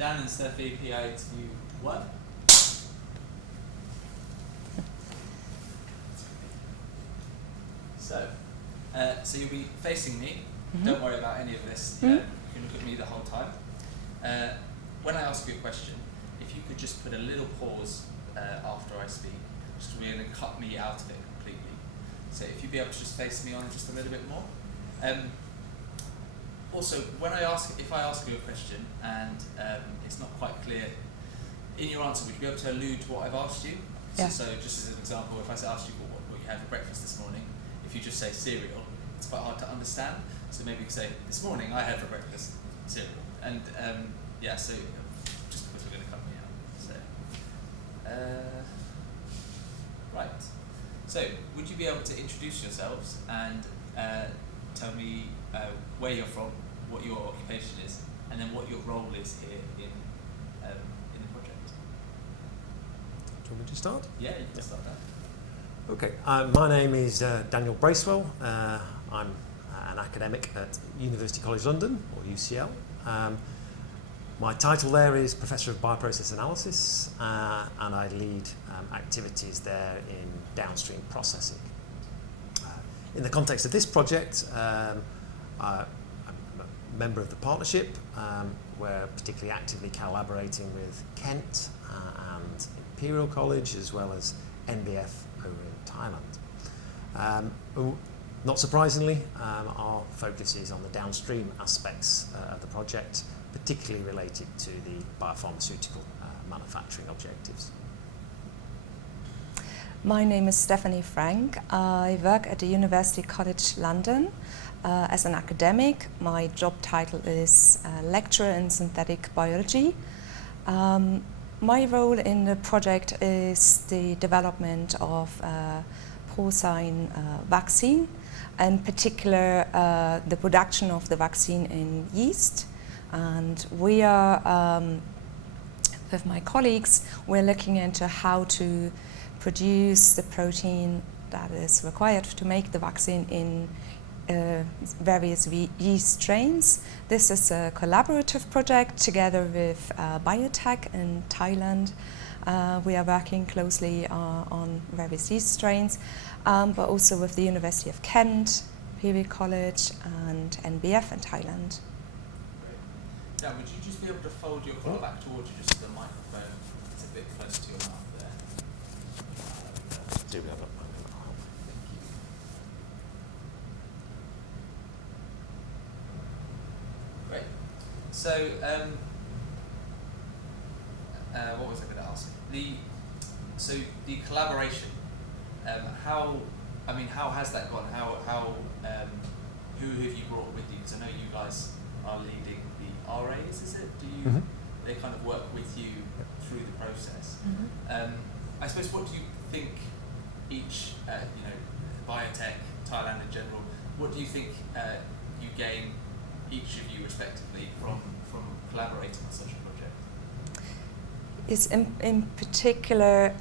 Dan and Steffi, PI interview 1. So you'll be facing me. Don't worry about any of this. You can look at me the whole time. When I ask you a question, if you could just put a little pause after I speak, just to really cut me out of it completely. So if you'd be able to just face me on just a little bit more. Also, if I ask you a question and it's not quite clear in your answer, would you be able to allude to what I've asked you? Yeah. So just as an example, if I asked you what you had for breakfast this morning, if you just say cereal, it's quite hard to understand. So maybe you could say, this morning I had for breakfast cereal. And so just because we're going to cut me out. Right. So would you be able to introduce yourselves and tell me where you're from, what your occupation is, and then what your role is here in the project? Do you want me to start? Yeah, you can start that. Okay, my name is Daniel Bracewell. I'm an academic at University College London, or UCL. My title there is Professor of Bioprocess Analysis, and I lead activities there in downstream processing. In the context of this project, I'm a member of the partnership. We're particularly actively collaborating with Kent and Imperial College, as well as NBF over in Thailand. Not surprisingly, our focus is on the downstream aspects of the project, particularly related to the biopharmaceutical manufacturing objectives. My name is Stephanie Frank. I work at the University College London as an academic. My job title is Lecturer in Synthetic Biology. My role in the project is the development of porcine vaccine, in particular the production of the vaccine in yeast. And we are, with my colleagues, we're looking into how to produce the protein that is required to make the vaccine in various yeast strains. This is a collaborative project together with biotech in Thailand. We are working closely on various yeast strains, but also with the University of Kent, Imperial College and NBF in Thailand. Great. Now, would you just be able to fold your collar back towards you just so the microphone is a bit close to your mouth there? Do have a Great. So, what was I going to ask? The collaboration. How has that gone? Who have you brought with you? Because I know you guys are leading the RAs. Is it? Do you? They kind of work with you through the process. I suppose. What do you think? Each, biotech, Thailand in general. What do you think you gain, each of you respectively, from collaborating on such a project? It's in particular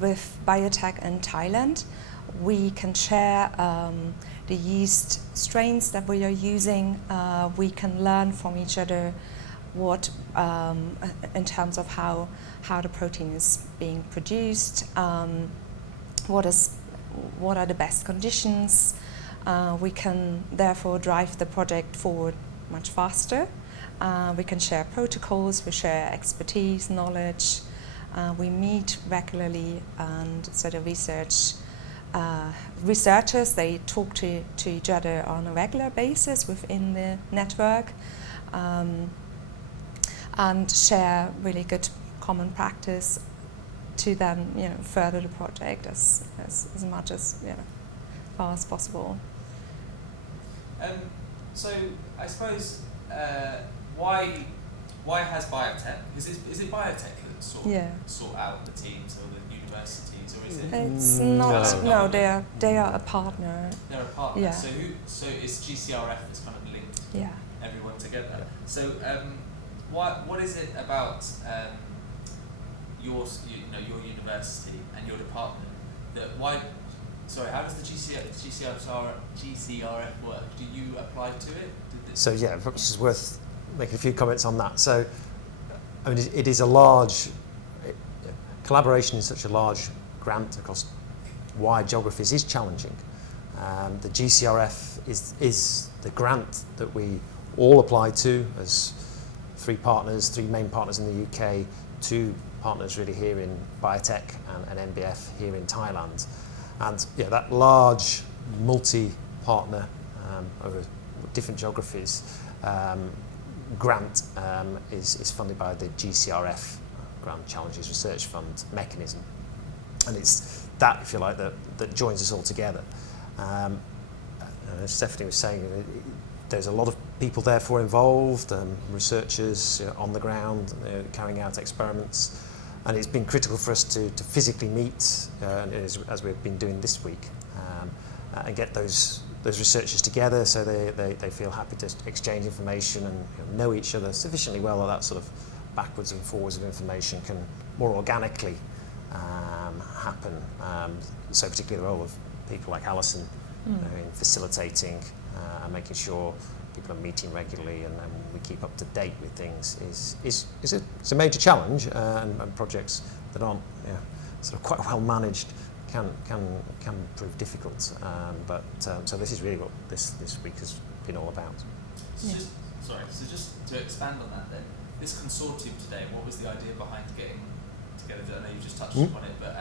with biotech in Thailand, we can share the yeast strains that we are using. We can learn from each other what, in terms of how the protein is being produced. What are the best conditions? We can therefore drive the project forward much faster. We can share protocols, we share expertise, knowledge. We meet regularly, and so the researchers, they talk to each other on a regular basis within the network, and share really good common practice to then further the project as much as far as possible. So I suppose why has biotech? Because is it biotech that sort out the teams or the universities, or is it? It's not. No, they are a partner. They're a partner. Yeah. So it's GCRF that's kind of linked everyone together. Yeah. So what is it about your university and your department how does the GCRF work? Do you apply to it? So yeah, perhaps it's worth making a few comments on that. So I mean, it is a large, collaboration in such a large grant across wide geographies is challenging. The GCRF is the grant that we all apply to as three main partners in the UK, two partners really here in Biotech and NBF here in Thailand. And yeah, that large multi-partner over different geographies grant is funded by the GCRF, Grand Challenges Research Fund mechanism. And it's that, if you like, that joins us all together. As Stephanie was saying, there's a lot of people therefore involved, researchers on the ground carrying out experiments, and it's been critical for us to physically meet, as we've been doing this week, and get those researchers together so they feel happy to exchange information and know each other sufficiently well that sort of backwards and forwards of information can more organically happen. So particularly the role of people like Alison in facilitating and making sure people are meeting regularly and we keep up to date with things is a major challenge, and projects that aren't sort of quite well managed can prove difficult. So this is really what this week has been all about. So just to expand on that then, this consortium today, what was the idea behind getting together? I know you just touched upon it, but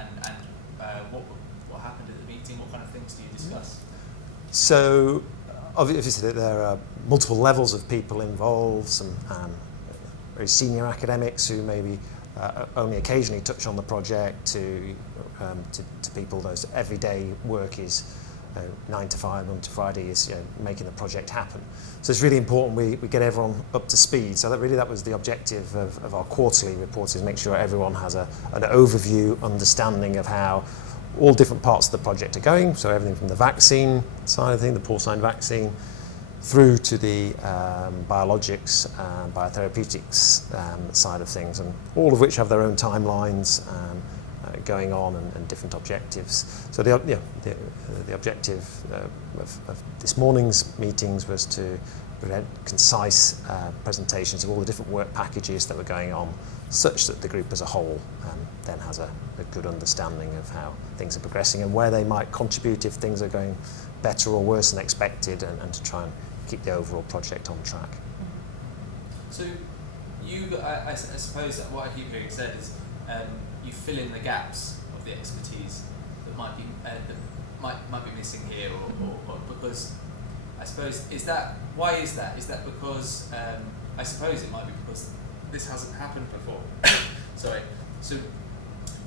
what happened at the meeting? What kind of things do you discuss? So obviously there are multiple levels of people involved, some very senior academics who maybe only occasionally touch on the project, to people those everyday work is 9 to 5, Monday to Friday is making the project happen. So it's really important we get everyone up to speed. So that was the objective of our quarterly report, is make sure everyone has an overview understanding of how all different parts of the project are going. So everything from the vaccine side of things, the porcine vaccine, through to the biologics and biotherapeutics side of things, and all of which have their own timelines going on and different objectives. So the objective of this morning's meetings was to present concise presentations of all the different work packages that were going on, such that the group as a whole then has a good understanding of how things are progressing and where they might contribute if things are going better or worse than expected, and to try and keep the overall project on track. So I suppose that what I keep hearing said is you fill in the gaps of the expertise that might be missing here, or because I suppose why is that? Is that because I suppose it might be because this hasn't happened before. Sorry. So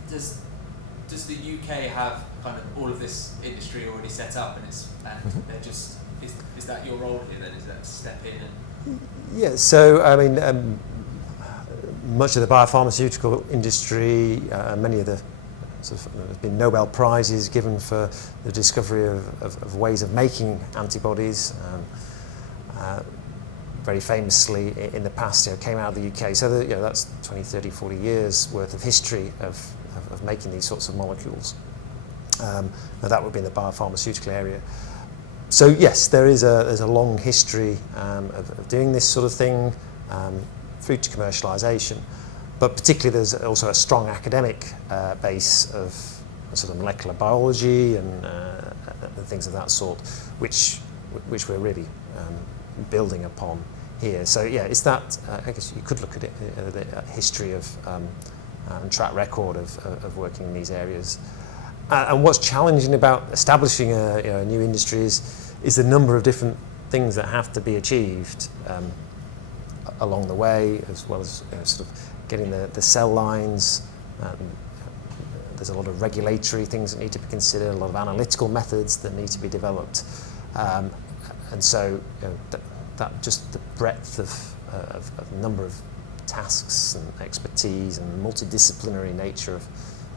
does the UK have kind of all of this industry already set up, and they're just is that your role here then? Is that to step in and? Yeah. So I mean, much of the biopharmaceutical industry, many of the there's been Nobel Prizes given for the discovery of ways of making antibodies. Very famously in the past, came out of the UK. So that's 20, 30, 40 years worth of history of making these sorts of molecules. Now that would be in the biopharmaceutical area. So yes, there's a long history of doing this sort of thing through to commercialisation. But particularly there's also a strong academic base of sort of molecular biology and things of that sort, which we're really building upon here. So yeah, it's that, I guess you could look at it, the history of and track record of working in these areas. And what's challenging about establishing a new industry is the number of different things that have to be achieved along the way, as well as sort of getting the cell lines. There's a lot of regulatory things that need to be considered, a lot of analytical methods that need to be developed. And so that just the breadth of number of tasks and expertise and multidisciplinary nature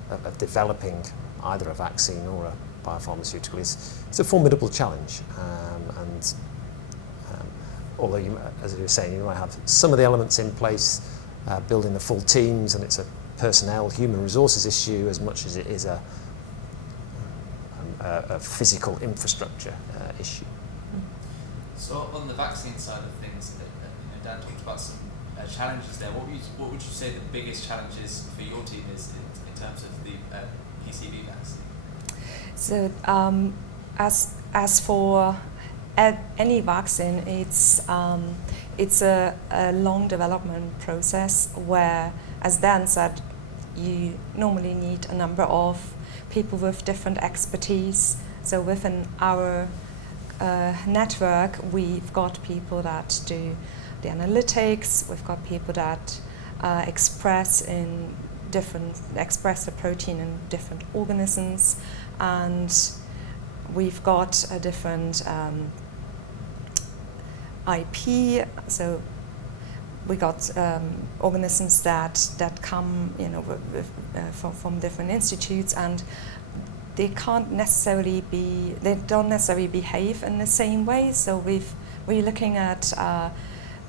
of developing either a vaccine or a biopharmaceutical it's a formidable challenge. Although, as I was saying, you might have some of the elements in place, building the full teams, and it's a personnel, human resources issue as much as it is a physical infrastructure issue. So on the vaccine side of things, Dan talked about some challenges there. What would you say the biggest challenges for your team is in terms of the PCV vaccine? So as for any vaccine, it's a long development process where, as Dan said, you normally need a number of people with different expertise. So within our network, we've got people that do the analytics, we've got people that express the protein in different organisms, and we've got a different IP. So we got organisms that come, from different institutes, and they don't necessarily behave in the same way. So we're looking at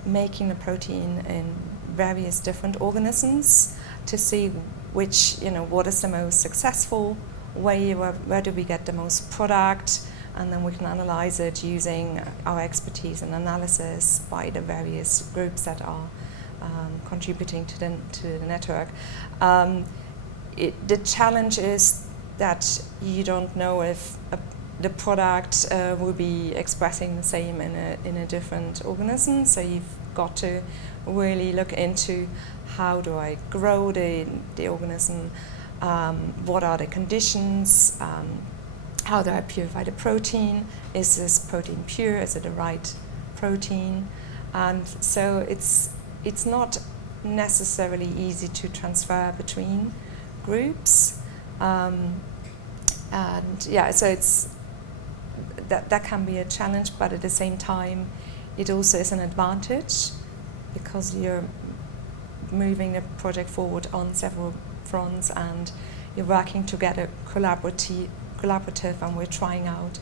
making a protein in various different organisms to see which, what is the most successful way, where do we get the most product, and then we can analyze it using our expertise and analysis by the various groups that are contributing to the network. The challenge is that you don't know if the product will be expressing the same in a different organism. So you've got to really look into how do I grow the organism, what are the conditions, how do I purify the protein, is this protein pure, is it the right protein? And so it's not necessarily easy to transfer between groups. So that can be a challenge, but at the same time, it also is an advantage because you're moving the project forward on several fronts and you're working together collaborative, and we're trying out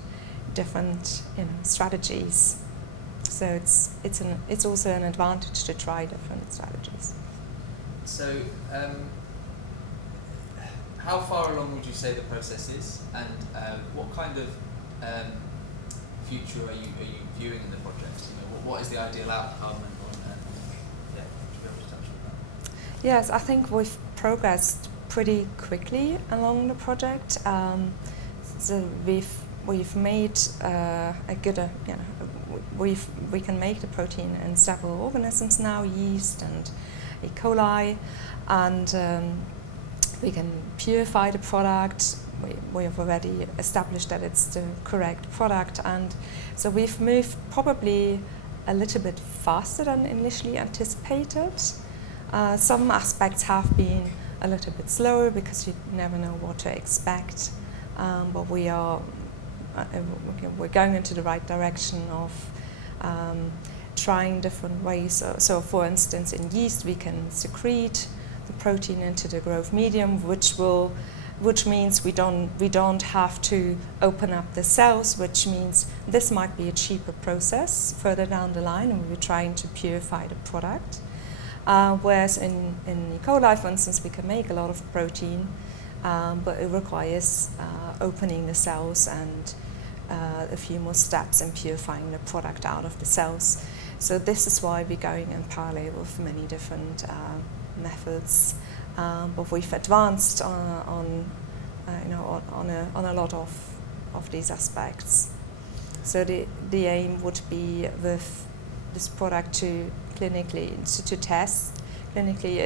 different strategies. So it's also an advantage to try different strategies. So how far along would you say the process is, and what kind of future are you viewing in the project? What is the ideal outcome, and would you be able to touch on that? Yes, I think we've progressed pretty quickly along the project. So we've made a good, we can make the protein in several organisms now, yeast and E. coli, and we can purify the product. We have already established that it's the correct product, and so we've moved probably a little bit faster than initially anticipated. Some aspects have been a little bit slower because you never know what to expect, but we're going into the right direction of trying different ways. So for instance, in yeast we can secrete the protein into the growth medium, which means we don't have to open up the cells, which means this might be a cheaper process further down the line, and we're trying to purify the product. Whereas in E. coli, for instance, we can make a lot of protein, but it requires opening the cells and a few more steps in purifying the product out of the cells. So this is why we're going in parallel with many different methods, but we've advanced on a lot of these aspects. So the aim would be with this product to test clinically,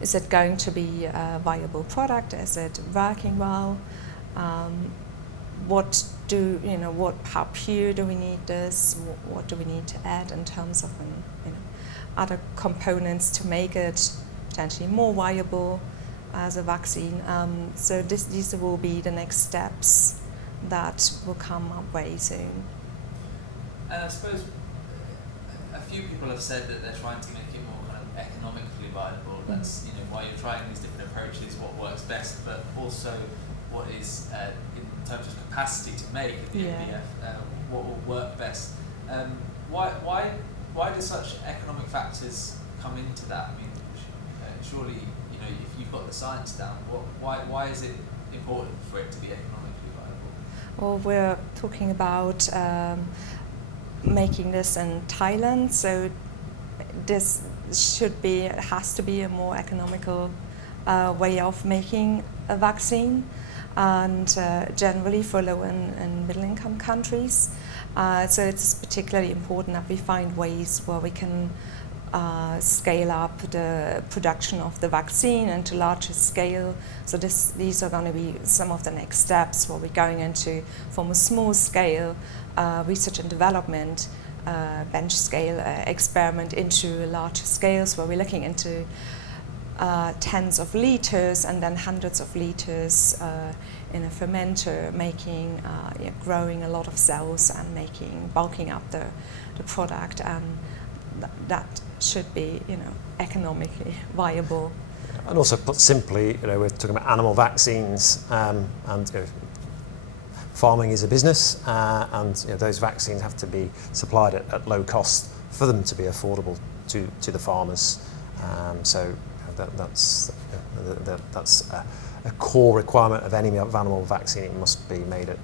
is it going to be a viable product? Is it working well? How pure do we need this? What do we need to add in terms of other components to make it potentially more viable as a vaccine? So these will be the next steps that will come up very soon. And I suppose a few people have said that they're trying to make it more kind of economically viable. That's why you're trying these different approaches, what works best, but also what is in terms of capacity to make at the NBF, what will work best. Why do such economic factors come into that? I mean, surely if you've got the science down, why is it important for it to be economically viable? Well, we're talking about making this in Thailand, so this has to be a more economical way of making a vaccine, and generally for low and middle income countries. So it's particularly important that we find ways where we can scale up the production of the vaccine into larger scale. So these are going to be some of the next steps where we're going into from a small scale research and development bench scale experiment into larger scales where we're looking into tens of liters and then hundreds of liters in a fermenter, making, growing a lot of cells and bulking up the product, and that should be, economically viable. And also put simply, we're talking about animal vaccines, and farming is a business, and those vaccines have to be supplied at low cost for them to be affordable to the farmers. So that's a core requirement of any animal vaccine. It must be made at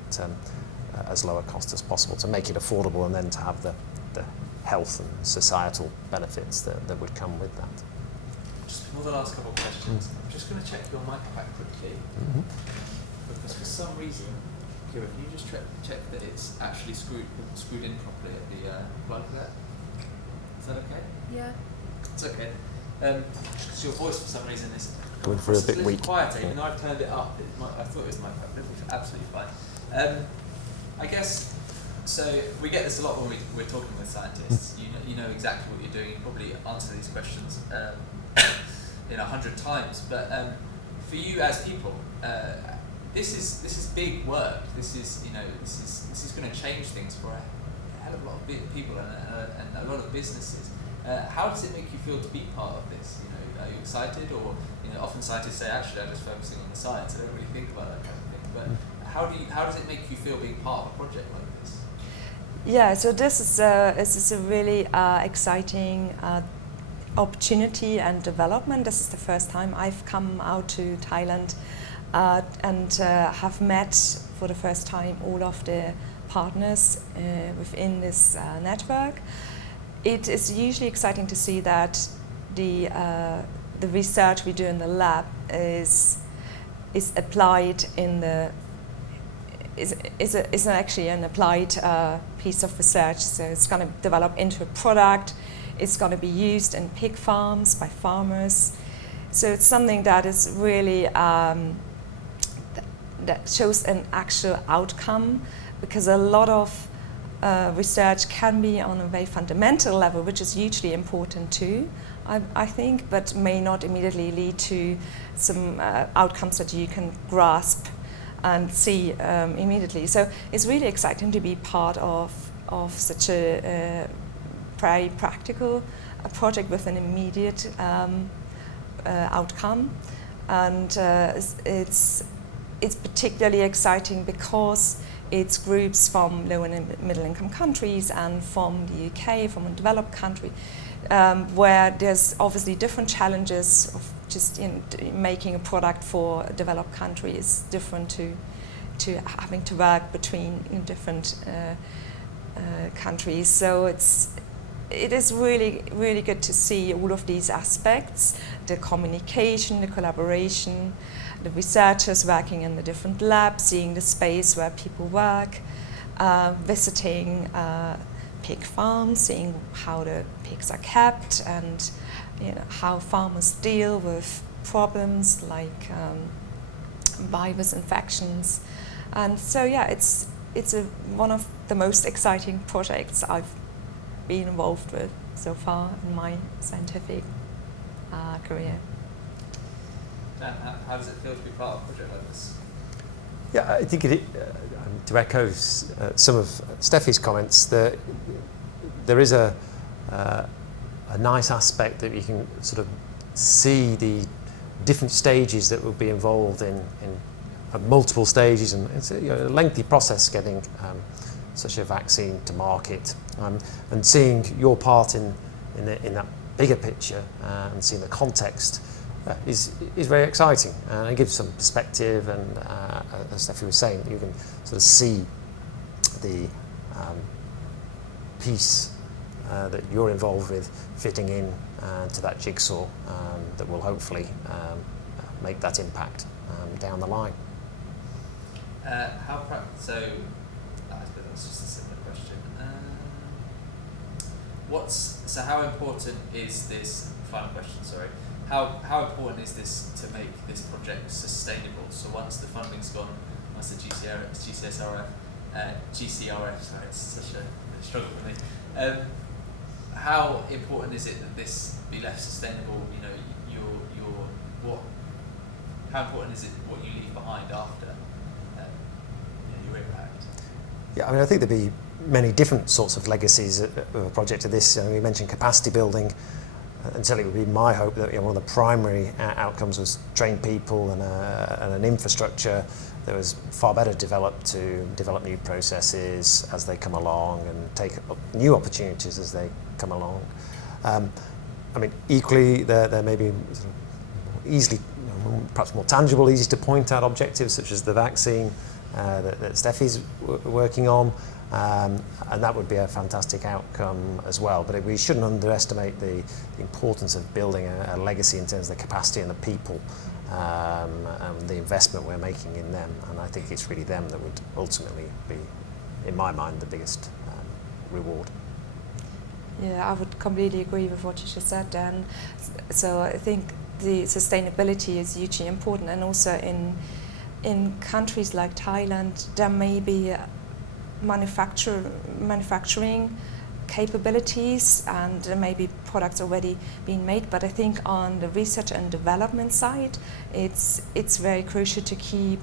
as low a cost as possible to make it affordable, and then to have the health and societal benefits that would come with that. Just for the last couple of questions, I'm just going to check your mic back quickly, because for some reason, Kira, can you just check that it's actually screwed in properly at the plug there? Is that okay? Yeah. It's okay. Because your voice for some reason is going for a bit weak. Quieter, even though I've turned it up. I thought it was my mic, but it's absolutely fine. I guess. So we get this a lot when we're talking with scientists. You know exactly what you're doing. You probably answer these questions 100 times. But for you as people, this is big work. This is going to change things for a hell of a lot of people and a lot of businesses. How does it make you feel to be part of this? Are you excited, or often scientists say actually I'm just focusing on the science. I don't really think about that kind of thing. But how does it make you feel being part of a project like this? Yeah, so this is a really exciting opportunity and development. This is the first time I've come out to Thailand and have met for the first time all of the partners within this network. It is usually exciting to see that the research we do in the lab is applied in the is actually an applied piece of research. So it's going to develop into a product. It's going to be used in pig farms by farmers. So it's something that is really that shows an actual outcome, because a lot of research can be on a very fundamental level, which is hugely important too, I think, but may not immediately lead to some outcomes that you can grasp and see immediately. So it's really exciting to be part of such a very practical project with an immediate outcome, and it's particularly exciting because it's groups from low and middle income countries and from the UK, from a developed country, where there's obviously different challenges of just making a product for a developed country is different to having to work between different countries. So it is really, really good to see all of these aspects, the communication, the collaboration, the researchers working in the different labs, seeing the space where people work, visiting pig farms, seeing how the pigs are kept, and how farmers deal with problems like virus infections. And so it's one of the most exciting projects I've been involved with so far in my scientific career. Dan, how does it feel to be part of a project like this? Yeah, I think to echo some of Steffi's comments, that there is a nice aspect that you can sort of see the different stages that will be involved in multiple stages, and it's a lengthy process getting such a vaccine to market, and seeing your part in that bigger picture and seeing the context is very exciting, and it gives some perspective, and as Steffi was saying, you can sort of see piece that you're involved with fitting in to that jigsaw that will hopefully make that impact down the line. So, I suppose that's just a similar question. So how important is this, final question, sorry, how important is this to make this project sustainable? So once the funding's gone, once the GCRF, sorry, it's such a struggle for me. How important is it that this be left sustainable? You know, how important is it what you leave behind after your impact? Yeah, I mean, I think there'd be many different sorts of legacies of a project of this. We mentioned capacity building, and certainly it would be my hope that one of the primary outcomes was trained people and an infrastructure that was far better developed to develop new processes as they come along and take up new opportunities as they come along. I mean, equally, there may be sort of easily, perhaps more tangible, easy to point out objectives such as the vaccine that Steffi's working on, and that would be a fantastic outcome as well. But we shouldn't underestimate the importance of building a legacy in terms of the capacity and the people and the investment we're making in them. And I think it's really them that would ultimately be, in my mind, the biggest reward. Yeah, I would completely agree with what you just said, Dan. So I think the sustainability is hugely important, and also in countries like Thailand, there may be manufacturing capabilities and there may be products already being made, but I think on the research and development side, it's very crucial to keep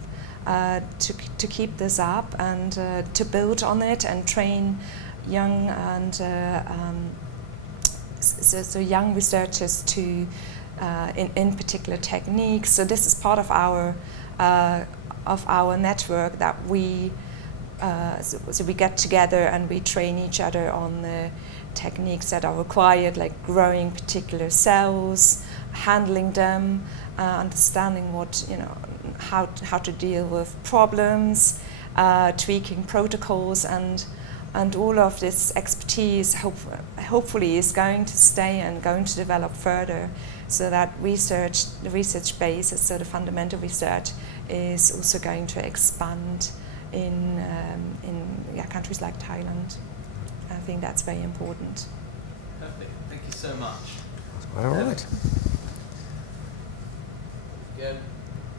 this up and to build on it and train young and so young researchers to in particular techniques. So this is part of our network that we so we get together and we train each other on the techniques that are required, like growing particular cells, handling them, understanding how to deal with problems, tweaking protocols, and all of this expertise hopefully is going to stay and going to develop further, so that the research base, so the fundamental research, is also going to expand in countries like Thailand. I think that's very important. Perfect. Thank you so much. All right. Good.